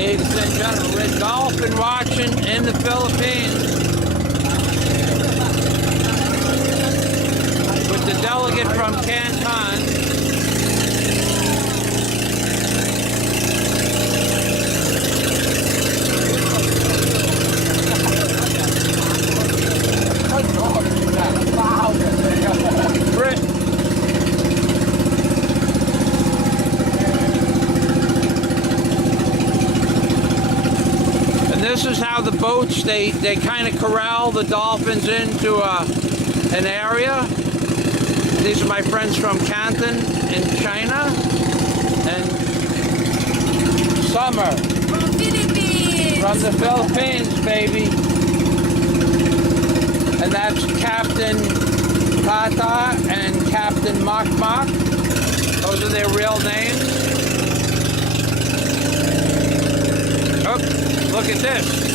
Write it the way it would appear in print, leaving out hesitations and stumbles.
Ladies and gentlemen, we're dolphin watching in the Philippines with the delegate from Canton. This is how the boats, they kind of corral the dolphins into an area. These are my friends from Canton in China. And Summer. From Philippines. From the Philippines, baby. And that's Captain Tata and Captain Mak Mak. Those are their real names. Oh, look at this.